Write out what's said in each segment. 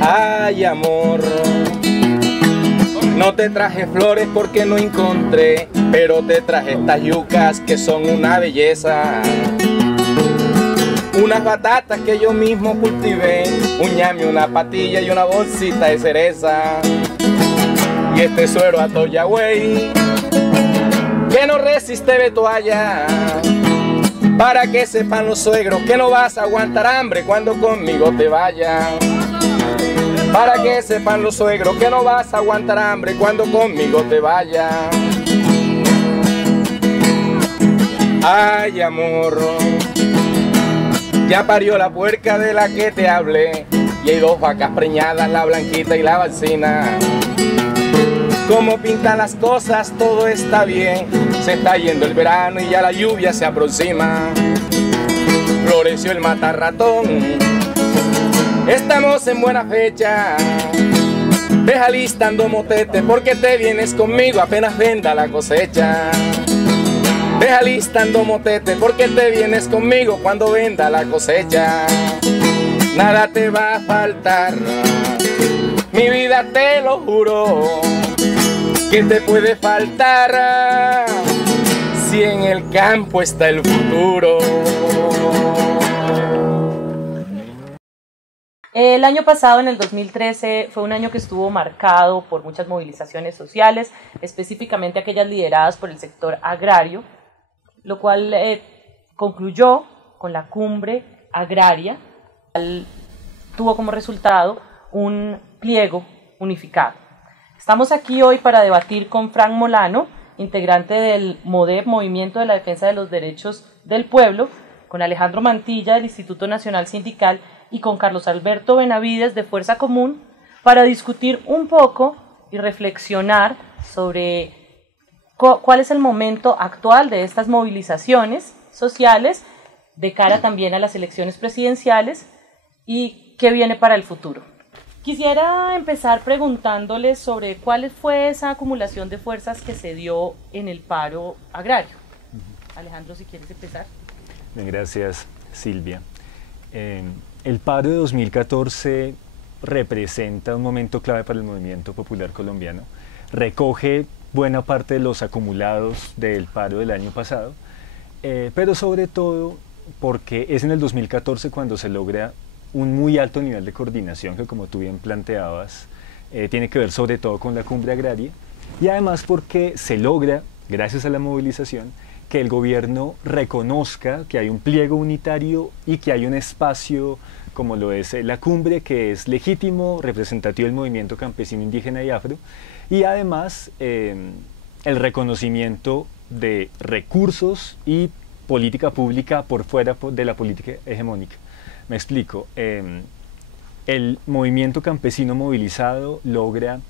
Ay, amor, no te traje flores porque no encontré, pero te traje estas yucas que son una belleza. Unas batatas que yo mismo cultivé, un ñame, una patilla y una bolsita de cereza. Y este suero a Toyagüey, que no resiste de toalla, para que sepan los suegros que no vas a aguantar hambre cuando conmigo te vayas. Para que sepan los suegros que no vas a aguantar hambre cuando conmigo te vayas. Ay, amor, ya parió la puerca de la que te hablé, y hay dos vacas preñadas, la blanquita y la balsina. Como pintan las cosas, todo está bien. Se está yendo el verano y ya la lluvia se aproxima. Floreció el matarratón, estamos en buena fecha. Ve alistando motete porque te vienes conmigo apenas venda la cosecha. Ve alistando motete porque te vienes conmigo cuando venda la cosecha. Nada te va a faltar, mi vida te lo juro. ¿Qué te puede faltar si en el campo está el futuro? El año pasado, en el 2013, fue un año que estuvo marcado por muchas movilizaciones sociales, específicamente aquellas lideradas por el sector agrario, lo cual concluyó con la cumbre agraria. Tuvo como resultado un pliego unificado. Estamos aquí hoy para debatir con Frank Molano, integrante del MODEP, Movimiento de la Defensa de los Derechos del Pueblo, con Alejandro Mantilla, del Instituto Nacional Sindical, y con Carlos Alberto Benavides, de Fuerza Común, para discutir un poco y reflexionar sobre cuál es el momento actual de estas movilizaciones sociales de cara también a las elecciones presidenciales y qué viene para el futuro. Quisiera empezar preguntándoles sobre cuál fue esa acumulación de fuerzas que se dio en el paro agrario. Alejandro, si quieres empezar. Bien, gracias, Silvia. El paro de 2014 representa un momento clave para el movimiento popular colombiano. Recoge buena parte de los acumulados del paro del año pasado, pero sobre todo porque es en el 2014 cuando se logra un muy alto nivel de coordinación que, como tú bien planteabas, tiene que ver sobre todo con la cumbre agraria, y además porque se logra, gracias a la movilización, que el gobierno reconozca que hay un pliego unitario y que hay un espacio como lo es la cumbre, que es legítimo, representativo del movimiento campesino, indígena y afro, y además el reconocimiento de recursos y política pública por fuera de la política hegemónica. Me explico. El movimiento campesino movilizado logra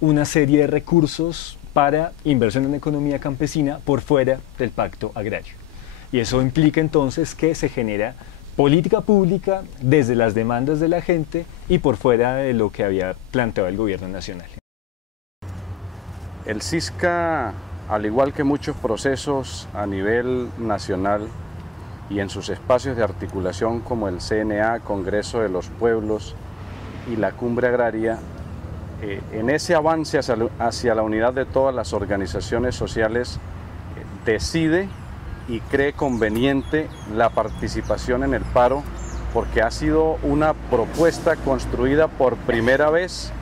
una serie de recursos para inversión en economía campesina por fuera del pacto agrario. Y eso implica entonces que se genera política pública desde las demandas de la gente y por fuera de lo que había planteado el gobierno nacional. El CISCA, al igual que muchos procesos a nivel nacional y en sus espacios de articulación como el CNA, Congreso de los Pueblos y la Cumbre Agraria, en ese avance hacia la unidad de todas las organizaciones sociales, decide y cree conveniente la participación en el paro, porque ha sido una propuesta construida por primera vez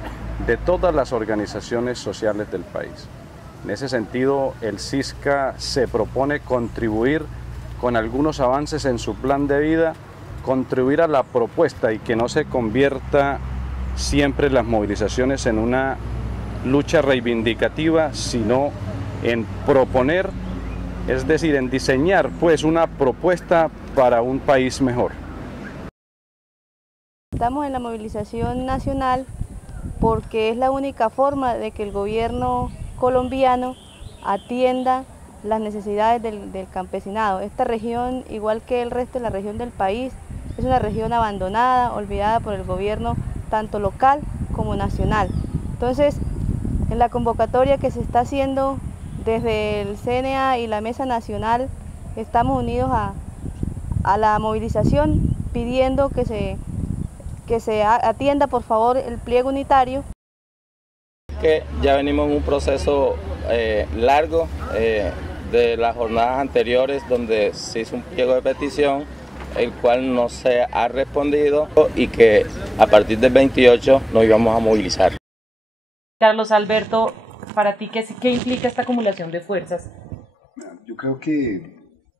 de todas las organizaciones sociales del país. En ese sentido, el CISCA se propone contribuir con algunos avances en su plan de vida, contribuir a la propuesta y que no se convierta siempre las movilizaciones en una lucha reivindicativa, sino en proponer, es decir, en diseñar pues una propuesta para un país mejor. Estamos en la movilización nacional porque es la única forma de que el gobierno colombiano atienda las necesidades del campesinado. Esta región, igual que el resto de la región del país, es una región abandonada, olvidada por el gobierno tanto local como nacional. Entonces, en la convocatoria que se está haciendo desde el CNA y la Mesa Nacional, estamos unidos a a la movilización pidiendo que se atienda por favor el pliego unitario. Que ya venimos en un proceso largo de las jornadas anteriores donde se hizo un pliego de petición, el cual no se ha respondido y que a partir del 28 nos íbamos a movilizar. Carlos Alberto, para ti, ¿qué implica esta acumulación de fuerzas? Yo creo que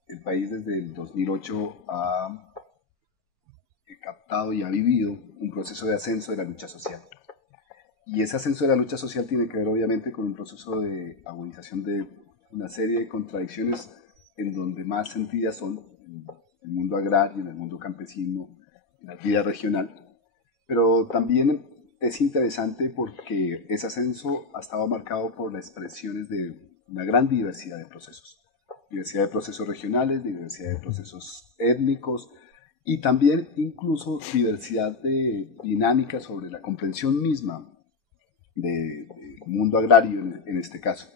el país desde el 2008 ha captado y ha vivido un proceso de ascenso de la lucha social. Y ese ascenso de la lucha social tiene que ver obviamente con un proceso de agudización de una serie de contradicciones en donde más sentidas son en el mundo agrario, en el mundo campesino, en la vida regional. Pero también es interesante porque ese ascenso ha estado marcado por las expresiones de una gran diversidad de procesos. Diversidad de procesos regionales, diversidad de procesos étnicos y también incluso diversidad de dinámicas sobre la comprensión misma del mundo agrario en este caso.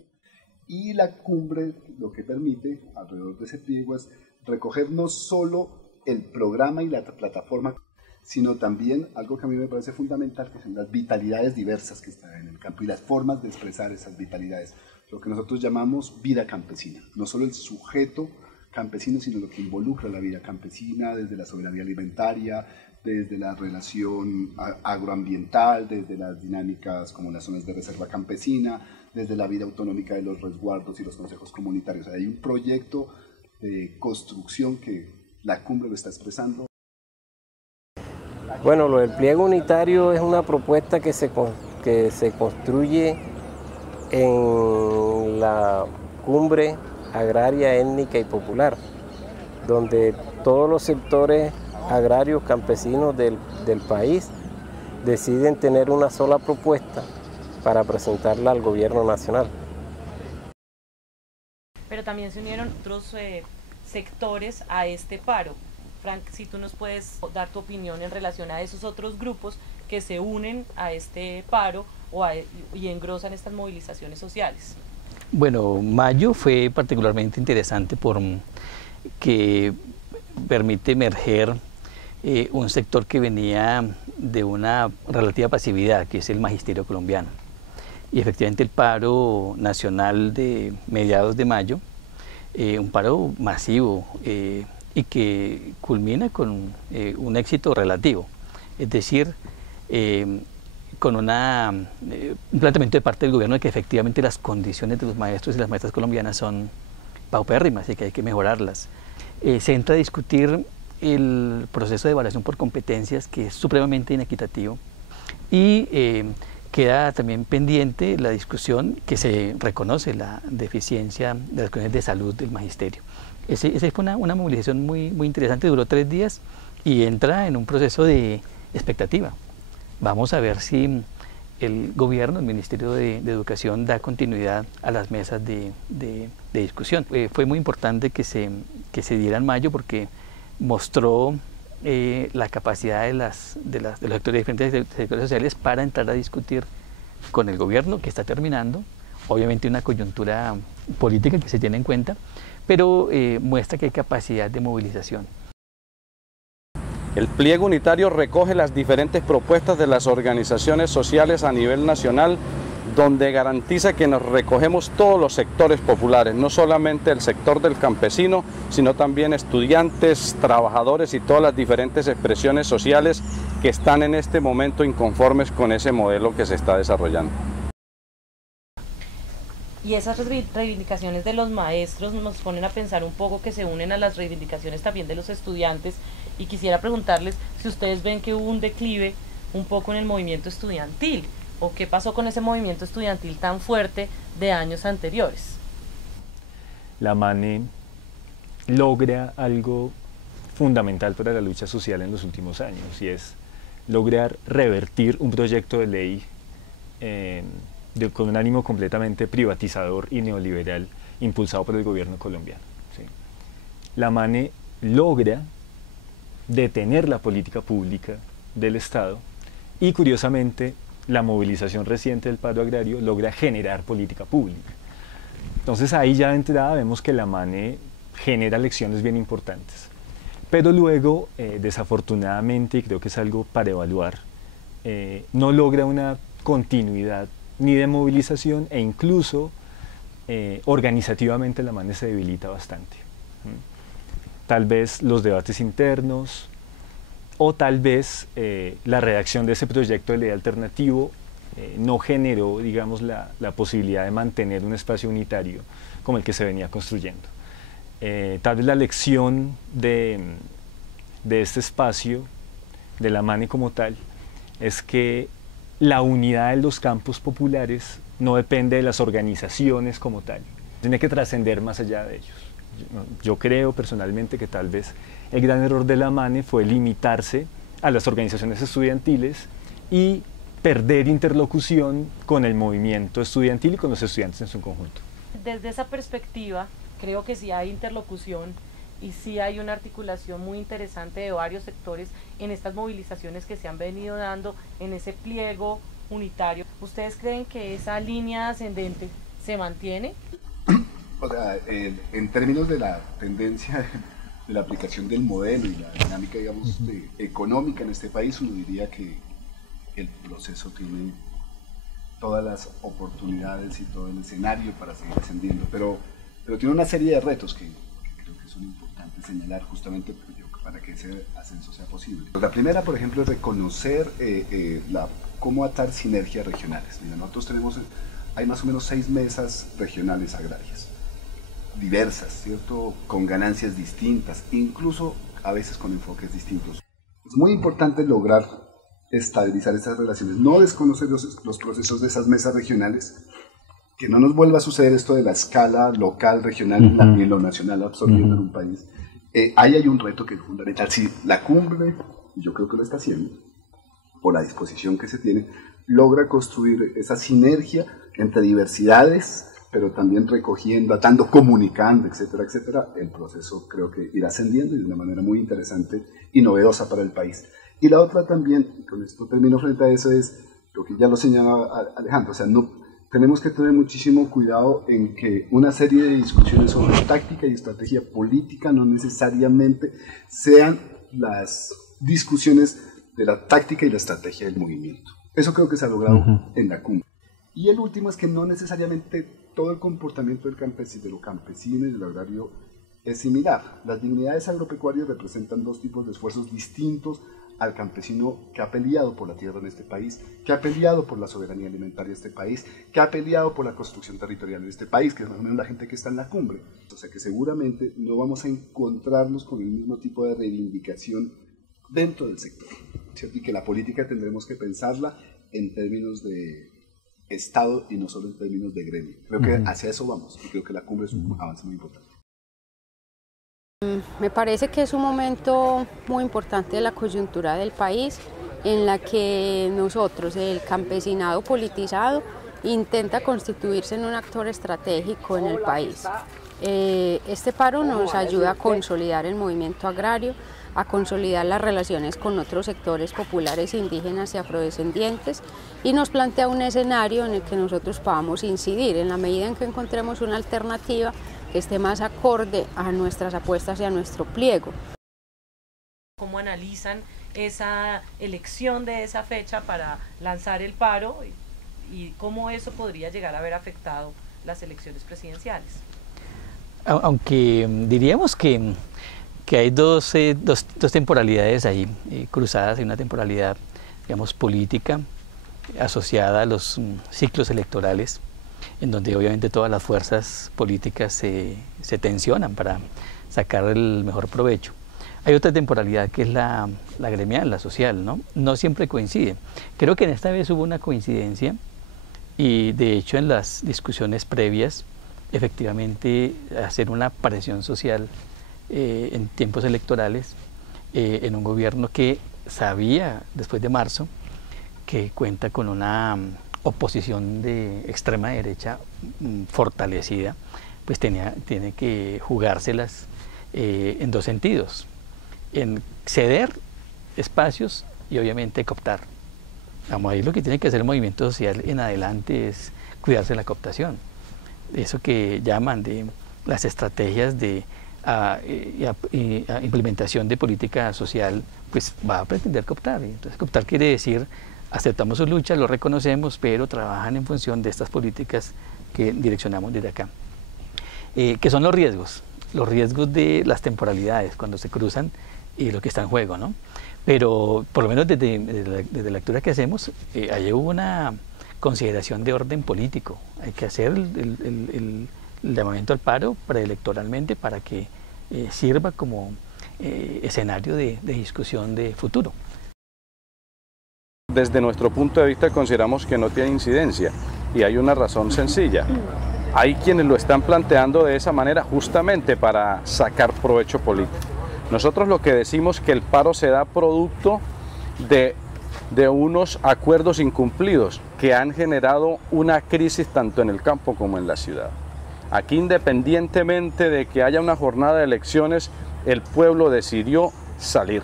Y la cumbre lo que permite alrededor de ese pliego es recoger no solo el programa y la plataforma, sino también algo que a mí me parece fundamental, que son las vitalidades diversas que están en el campo y las formas de expresar esas vitalidades, lo que nosotros llamamos vida campesina, no solo el sujeto campesino, sino lo que involucra la vida campesina, desde la soberanía alimentaria, desde la relación agroambiental, desde las dinámicas como las zonas de reserva campesina, desde la vida autonómica de los resguardos y los consejos comunitarios. Hay un proyecto de construcción que la cumbre lo está expresando. Bueno, lo del pliego unitario es una propuesta que se construye en la cumbre agraria, étnica y popular, donde todos los sectores agrarios campesinos del país deciden tener una sola propuesta para presentarla al gobierno nacional. Pero también se unieron otros sectores a este paro. Frank, si tú nos puedes dar tu opinión en relación a esos otros grupos que se unen a este paro y engrosan estas movilizaciones sociales. Bueno, mayo fue particularmente interesante porque permite emerger un sector que venía de una relativa pasividad, que es el magisterio colombiano. Y efectivamente el paro nacional de mediados de mayo, un paro masivo y que culmina con un éxito relativo, es decir, con un planteamiento de parte del gobierno de que efectivamente las condiciones de los maestros y las maestras colombianas son paupérrimas y que hay que mejorarlas. Se entra a discutir el proceso de evaluación por competencias, que es supremamente inequitativo, y queda también pendiente la discusión que se reconoce la deficiencia de las condiciones de salud del magisterio. Esa fue una movilización muy interesante, duró 3 días y entra en un proceso de expectativa. Vamos a ver si el gobierno, el Ministerio de Educación, da continuidad a las mesas de discusión. Fue muy importante que se diera en mayo porque mostró la capacidad de los sectores de diferentes sectores sociales para entrar a discutir con el gobierno, que está terminando, obviamente una coyuntura política que se tiene en cuenta, pero muestra que hay capacidad de movilización. El pliego unitario recoge las diferentes propuestas de las organizaciones sociales a nivel nacional, donde garantiza que nos recogemos todos los sectores populares, no solamente el sector del campesino, sino también estudiantes, trabajadores y todas las diferentes expresiones sociales que están en este momento inconformes con ese modelo que se está desarrollando. Y esas reivindicaciones de los maestros nos ponen a pensar un poco, que se unen a las reivindicaciones también de los estudiantes, y quisiera preguntarles si ustedes ven que hubo un declive un poco en el movimiento estudiantil, o qué pasó con ese movimiento estudiantil tan fuerte de años anteriores. La MANE logra algo fundamental para la lucha social en los últimos años, y es lograr revertir un proyecto de ley con un ánimo completamente privatizador y neoliberal impulsado por el gobierno colombiano. ¿Sí? La MANE logra detener la política pública del Estado y, curiosamente, la movilización reciente del paro agrario logra generar política pública. Entonces ahí ya de entrada vemos que la MANE genera lecciones bien importantes. pero luego, desafortunadamente, y creo que es algo para evaluar, no logra una continuidad ni de movilización e incluso organizativamente la MANE se debilita bastante. Tal vez los debates internos o tal vez la redacción de ese proyecto de ley alternativo no generó, digamos, la posibilidad de mantener un espacio unitario como el que se venía construyendo. Tal vez la lección de este espacio, de la MANE como tal, es que la unidad de los campos populares no depende de las organizaciones como tal, tiene que trascender más allá de ellos. Yo creo personalmente que tal vez el gran error de la MANE fue limitarse a las organizaciones estudiantiles y perder interlocución con el movimiento estudiantil y con los estudiantes en su conjunto. Desde esa perspectiva, creo que sí hay interlocución y sí hay una articulación muy interesante de varios sectores en estas movilizaciones que se han venido dando en ese pliego unitario. ¿Ustedes creen que esa línea ascendente se mantiene? O sea, en términos de la tendencia de la aplicación del modelo y la dinámica, digamos, económica en este país, uno diría que el proceso tiene todas las oportunidades y todo el escenario para seguir ascendiendo, pero tiene una serie de retos que creo que son importantes señalar justamente para que ese ascenso sea posible. La primera, por ejemplo, es reconocer cómo atar sinergias regionales. Mira, nosotros hay más o menos 6 mesas regionales agrarias, diversas, ¿cierto? Con ganancias distintas, incluso a veces con enfoques distintos. Es muy importante lograr estabilizar esas relaciones, no desconocer los procesos de esas mesas regionales, que no nos vuelva a suceder esto de la escala local, regional y lo nacional absorbiendo en un país. Ahí hay un reto que es fundamental. Si la cumbre, y yo creo que lo está haciendo, por la disposición que se tiene, logra construir esa sinergia entre diversidades, pero también recogiendo, atando, comunicando, etcétera, etcétera, el proceso creo que irá ascendiendo y de una manera muy interesante y novedosa para el país. Y la otra también, y con esto termino frente a eso, es lo que ya lo señalaba Alejandro, o sea, tenemos que tener muchísimo cuidado en que una serie de discusiones sobre táctica y estrategia política no necesariamente sean las discusiones de la táctica y la estrategia del movimiento. Eso creo que se ha logrado en la cumbre. Y el último es que no necesariamente todo el comportamiento del campesino, de lo campesino y del agrario es similar. Las dignidades agropecuarias representan 2 tipos de esfuerzos distintos al campesino que ha peleado por la tierra en este país, que ha peleado por la soberanía alimentaria de este país, que ha peleado por la construcción territorial de este país, que es más o menos la gente que está en la cumbre. O sea que seguramente no vamos a encontrarnos con el mismo tipo de reivindicación dentro del sector, ¿cierto? Y que la política tendremos que pensarla en términos de Estado y no solo en términos de gremio. Creo que hacia eso vamos y creo que la cumbre es un avance muy importante. Me parece que es un momento muy importante de la coyuntura del país en la que nosotros, el campesinado politizado, intenta constituirse en un actor estratégico en el país. Este paro nos ayuda a consolidar el movimiento agrario, a consolidar las relaciones con otros sectores populares, indígenas y afrodescendientes y nos plantea un escenario en el que nosotros podamos incidir en la medida en que encontremos una alternativa que esté más acorde a nuestras apuestas y a nuestro pliego. ¿Cómo analizan esa elección de esa fecha para lanzar el paro y cómo eso podría llegar a haber afectado las elecciones presidenciales? Aunque diríamos que hay dos temporalidades ahí cruzadas. Hay una temporalidad, digamos, política asociada a los ciclos electorales, en donde obviamente todas las fuerzas políticas se tensionan para sacar el mejor provecho. Hay otra temporalidad que es la gremial, la social, ¿no? No siempre coincide. Creo que en esta vez hubo una coincidencia y de hecho en las discusiones previas, efectivamente hacer una presión social en tiempos electorales en un gobierno que sabía después de marzo que cuenta con una oposición de extrema derecha fortalecida, pues tiene que jugárselas en 2 sentidos, en ceder espacios y obviamente cooptar. Vamos, ahí lo que tiene que hacer el movimiento social en adelante es cuidarse de la cooptación, eso que llaman de las estrategias de implementación de política social, pues va a pretender cooptar. Entonces cooptar quiere decir, aceptamos su lucha, lo reconocemos, pero trabajan en función de estas políticas que direccionamos desde acá. ¿Qué son los riesgos? Los riesgos de las temporalidades, cuando se cruzan, y lo que está en juego, ¿no? Pero por lo menos desde la lectura que hacemos, hay una consideración de orden político. Hay que hacer el llamamiento al paro preelectoralmente para que sirva como escenario de discusión de futuro. Desde nuestro punto de vista consideramos que no tiene incidencia y hay una razón sencilla. Hay quienes lo están planteando de esa manera justamente para sacar provecho político. Nosotros lo que decimos es que el paro se da producto de unos acuerdos incumplidos que han generado una crisis tanto en el campo como en la ciudad. Aquí, independientemente de que haya una jornada de elecciones, el pueblo decidió salir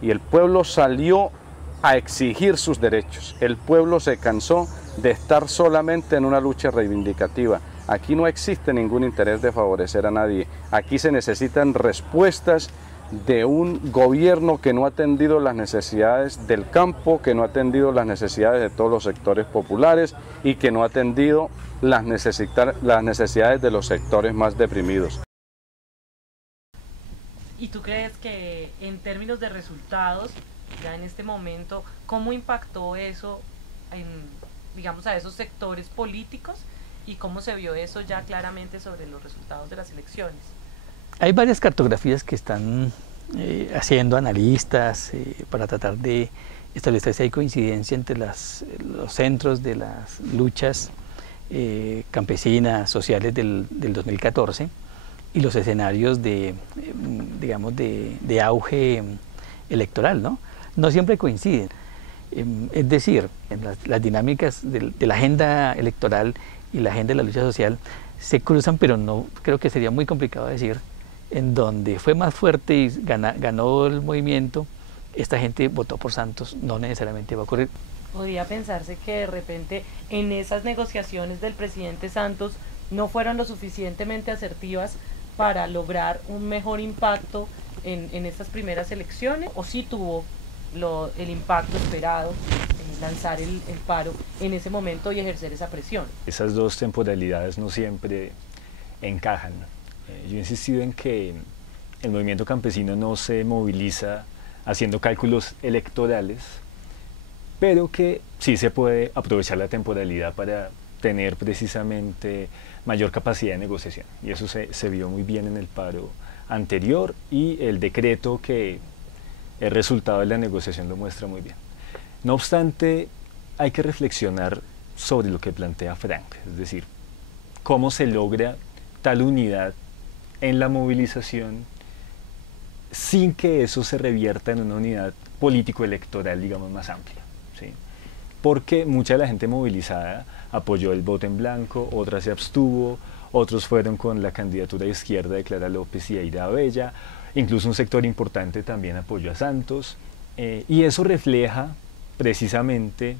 y el pueblo salió a exigir sus derechos. El pueblo se cansó de estar solamente en una lucha reivindicativa. Aquí no existe ningún interés de favorecer a nadie. Aquí se necesitan respuestas de un gobierno que no ha atendido las necesidades del campo, que no ha atendido las necesidades de todos los sectores populares y que no ha atendido las necesidades de los sectores más deprimidos. ¿Y tú crees que en términos de resultados, ya en este momento, cómo impactó eso digamos, a esos sectores políticos y cómo se vio eso ya claramente sobre los resultados de las elecciones? Hay varias cartografías que están haciendo analistas para tratar de establecer si hay coincidencia entre los centros de las luchas campesinas, sociales del 2014 y los escenarios digamos, de auge electoral, ¿no? No siempre coinciden. Es decir, en las dinámicas de la agenda electoral y la agenda de la lucha social se cruzan, pero no creo que sería muy complicado decir en donde fue más fuerte y ganó el movimiento, esta gente votó por Santos, no necesariamente va a ocurrir. Podría pensarse que de repente en esas negociaciones del presidente Santos no fueron lo suficientemente asertivas para lograr un mejor impacto en estas primeras elecciones, o sí tuvo el impacto esperado en lanzar el paro en ese momento y ejercer esa presión. Esas dos temporalidades no siempre encajan. Yo he insistido en que el movimiento campesino no se moviliza haciendo cálculos electorales, pero que sí se puede aprovechar la temporalidad para tener precisamente mayor capacidad de negociación. Y eso se vio muy bien en el paro anterior y el decreto que el resultado de la negociación lo muestra muy bien. No obstante, hay que reflexionar sobre lo que plantea Frank, es decir, cómo se logra tal unidad en la movilización sin que eso se revierta en una unidad político-electoral, digamos, más amplia, ¿sí? Porque mucha de la gente movilizada apoyó el voto en blanco, otra se abstuvo, otros fueron con la candidatura de izquierda de Clara López y Aida Abella, incluso un sector importante también apoyó a Santos, y eso refleja precisamente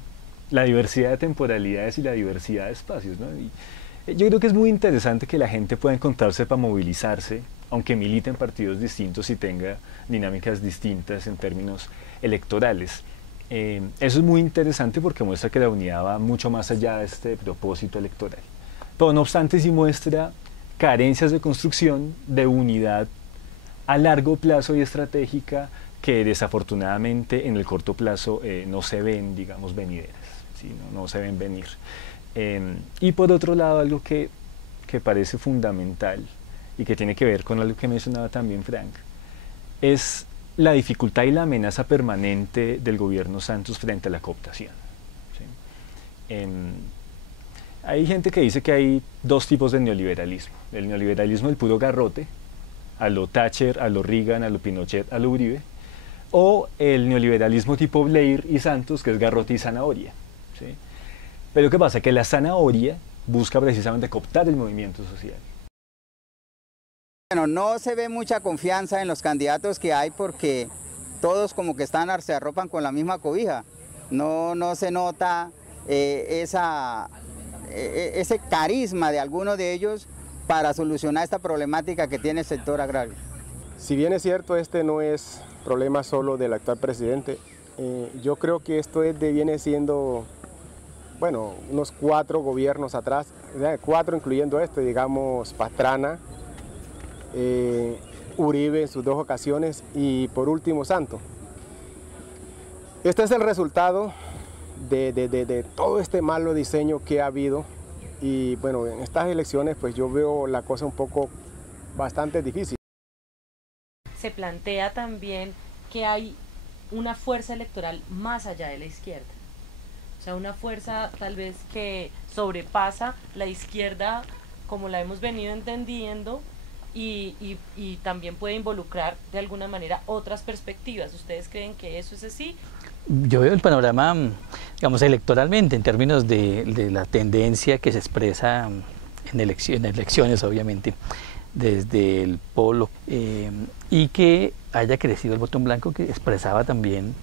la diversidad de temporalidades y la diversidad de espacios, ¿no? Y yo creo que es muy interesante que la gente pueda encontrarse para movilizarse, aunque milite en partidos distintos y tenga dinámicas distintas en términos electorales. Eso es muy interesante porque muestra que la unidad va mucho más allá de este propósito electoral. Pero no obstante sí muestra carencias de construcción de unidad a largo plazo y estratégica que desafortunadamente en el corto plazo no se ven, digamos, venideras, ¿sí? No se ven venir. Y por otro lado, algo que parece fundamental y que tiene que ver con algo que mencionaba también Frank, es la dificultad y la amenaza permanente del gobierno Santos frente a la cooptación, ¿sí? Hay gente que dice que hay dos tipos de neoliberalismo. El neoliberalismo del puro garrote, a lo Thatcher, a lo Reagan, a lo Pinochet, a lo Uribe, o el neoliberalismo tipo Blair y Santos, que es garrote y zanahoria, ¿sí? Pero ¿qué pasa? Que la zanahoria busca precisamente cooptar el movimiento social. Bueno, no se ve mucha confianza en los candidatos que hay porque todos como que se arropan con la misma cobija. No se nota ese carisma de algunos de ellos para solucionar esta problemática que tiene el sector agrario. Si bien es cierto, este no es problema solo del actual presidente, yo creo que esto viene siendo, bueno, unos 4 gobiernos atrás, 4 incluyendo este, digamos, Pastrana, Uribe en sus 2 ocasiones y por último Santos. Este es el resultado de todo este malo diseño que ha habido y bueno, en estas elecciones pues yo veo la cosa un poco bastante difícil. Se plantea también que hay una fuerza electoral más allá de la izquierda, o sea, una fuerza tal vez que sobrepasa la izquierda como la hemos venido entendiendo y también puede involucrar de alguna manera otras perspectivas. ¿Ustedes creen que eso es así? Yo veo el panorama, digamos, electoralmente, en términos de la tendencia que se expresa en elecciones, obviamente, desde el polo, y que haya crecido el voto en blanco, que expresaba también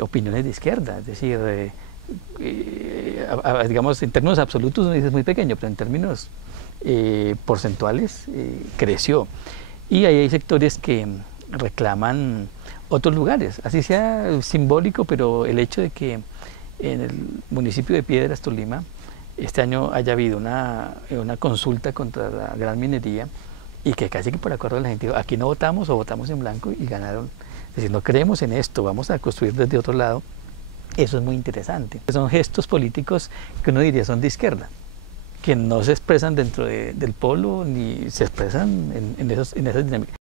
opiniones de izquierda, es decir, digamos, en términos absolutos es muy pequeño, pero en términos porcentuales creció. Y ahí hay sectores que reclaman otros lugares, así sea simbólico, pero el hecho de que en el municipio de Piedras, Tolima, este año haya habido una consulta contra la gran minería y que casi que por acuerdo la gente dijo, aquí no votamos o votamos en blanco y ganaron. Es decir, no creemos en esto, vamos a construir desde otro lado. Eso es muy interesante. Son gestos políticos que uno diría son de izquierda, que no se expresan dentro del polo ni se expresan en esas dinámicas.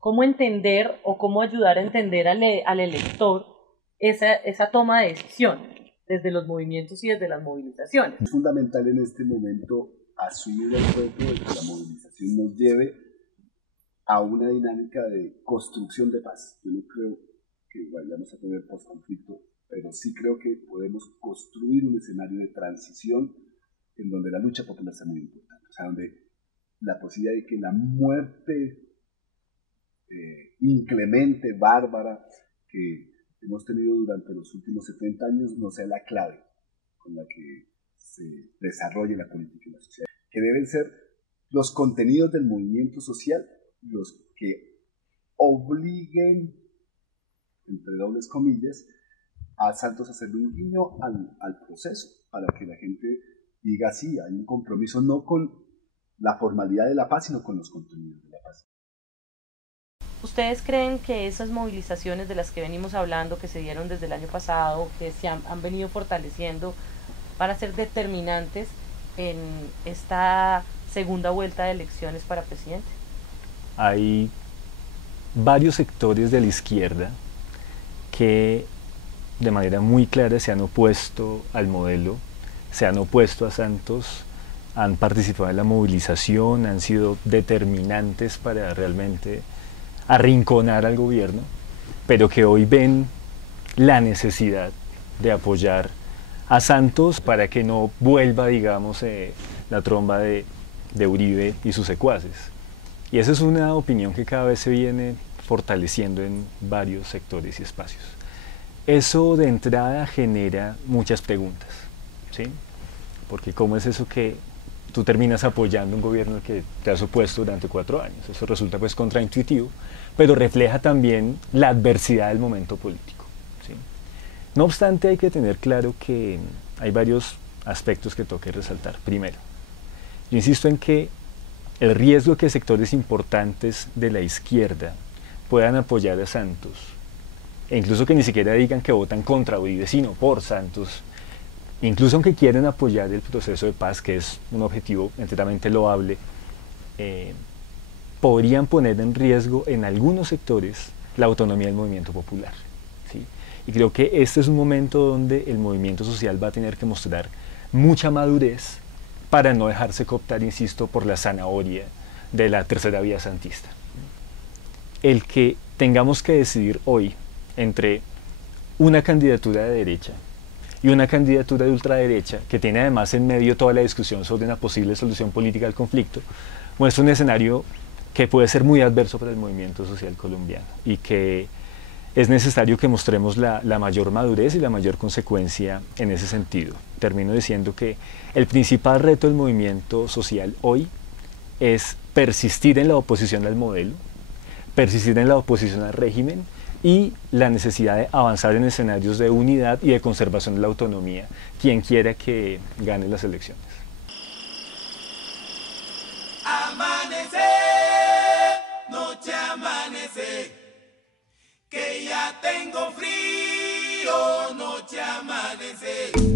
¿Cómo entender o cómo ayudar a entender al elector esa toma de decisión desde los movimientos y desde las movilizaciones? Es fundamental en este momento asumir el reto de que la movilización nos lleve a una dinámica de construcción de paz. Yo no creo que vayamos a tener posconflicto, pero sí creo que podemos construir un escenario de transición en donde la lucha popular sea muy importante, o sea, donde la posibilidad de que la muerte inclemente, bárbara, que hemos tenido durante los últimos 70 años no sea la clave con la que se desarrolle la política y la sociedad, que deben ser los contenidos del movimiento social los que obliguen, entre dobles comillas, a Santos a hacerle un guiño al proceso, para que la gente diga sí, hay un compromiso no con la formalidad de la paz, sino con los contenidos de la paz. ¿Ustedes creen que esas movilizaciones de las que venimos hablando, que se dieron desde el año pasado, que se han venido fortaleciendo, van a ser determinantes en esta segunda vuelta de elecciones para presidente? Hay varios sectores de la izquierda que de manera muy clara se han opuesto al modelo, se han opuesto a Santos, han participado en la movilización, han sido determinantes para realmente arrinconar al gobierno, pero que hoy ven la necesidad de apoyar a Santos para que no vuelva, digamos, la tromba de Uribe y sus secuaces. Y esa es una opinión que cada vez se viene fortaleciendo en varios sectores y espacios. Eso de entrada genera muchas preguntas, ¿sí? Porque ¿cómo es eso que tú terminas apoyando un gobierno que te has opuesto durante 4 años? Eso resulta pues contraintuitivo, pero refleja también la adversidad del momento político, ¿sí? No obstante, hay que tener claro que hay varios aspectos que toca resaltar. Primero, yo insisto en que el riesgo que sectores importantes de la izquierda puedan apoyar a Santos, e incluso que ni siquiera digan que votan contra Uribe, sino por Santos, incluso aunque quieren apoyar el proceso de paz, que es un objetivo enteramente loable, podrían poner en riesgo en algunos sectores la autonomía del movimiento popular, ¿sí? Y creo que este es un momento donde el movimiento social va a tener que mostrar mucha madurez para no dejarse cooptar, insisto, por la zanahoria de la tercera vía santista. El que tengamos que decidir hoy entre una candidatura de derecha y una candidatura de ultraderecha, que tiene además en medio toda la discusión sobre una posible solución política al conflicto, muestra un escenario que puede ser muy adverso para el movimiento social colombiano y que es necesario que mostremos la mayor madurez y la mayor consecuencia en ese sentido. Termino diciendo que el principal reto del movimiento social hoy es persistir en la oposición al modelo, persistir en la oposición al régimen y la necesidad de avanzar en escenarios de unidad y de conservación de la autonomía, quien quiera que gane las elecciones. Amanece, noche amanece, que ya tengo frío, noche amanece.